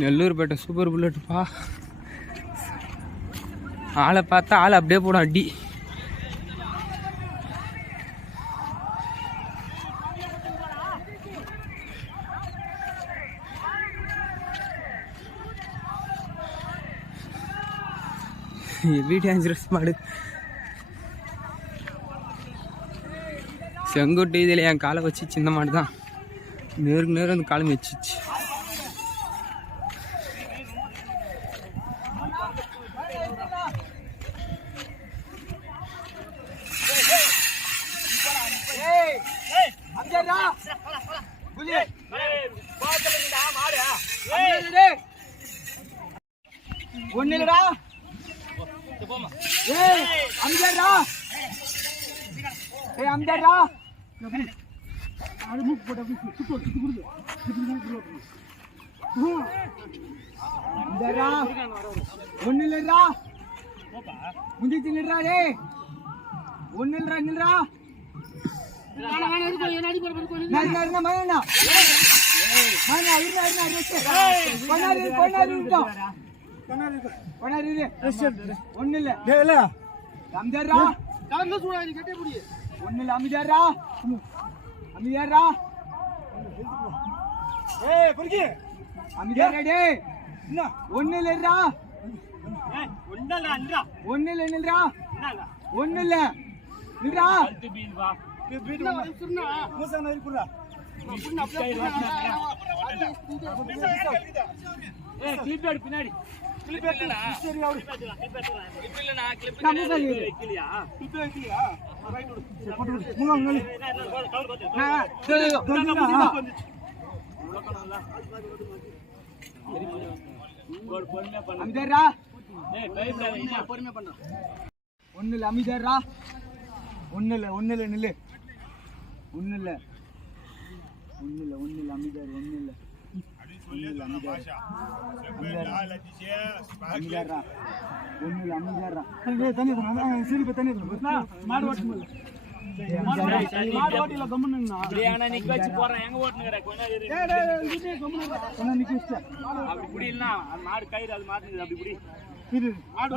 Nellurpettai super புல்லட்டுப்பா ஆளை பார்த்தா ஆளை அப்படியே போடும் அடி. ஹெவி டேஞ்சரஸ் மாடு. செங்கோட்டை இதில் என் காலை வச்சு சின்ன மாடு தான் நேருக்கு நேரம் அந்த காலம் வச்சிச்சு ஒன்னுடா ஏய் அம்ஜர்டா ஏய் அம்ஜர்டா அது மூக்கு போட்டு அப்படி சுத்து சுத்து குடுது அம்ஜர்டா ஒன்னு இல்லடா முஞ்சி தின்னுடா டேய் ஒன்னு இல்லடா நில்றா நான் நான் நான் மயனா மயனா இருடா இருடா ரெஸ்ட் கொண்டாரு கொண்டாரு ஒண்ணு இல்ல இல்ல ஒண்ணு இல்ல அமிதாரா அமிதாரா ஏய் புரிக்கி அமிதாரா டேய் என்ன ஒண்ணு இல்லடா ஒண்ணு இல்ல நில்றா ஒண்ணு இல்ல நில்றா அமிதாரா ஒண்ணு இல்ல அமிதாரா ஒண்ணு இல்ல ஒண்ணு இல்ல நில்லு. ஒண்ணு இல்ல ஒண்ணு இல்ல ஒண்ணு இல்ல அமிதார். ஒண்ணு இல்ல ஒண்ணு இல்ல அமிதார் அமிதாரா ஒண்ணு இல்ல அமிதாரா தண்ணி சிரிப்பு தண்ணி மாடு ஓட்டு மாடு ஓட்டில கம்முன்னு நிக்க வச்சுட்டேன் அப்படி புடி இல்லைன்னா மாடு கயிறு அது மாட்டுது. அப்படி புடி. இது மாடு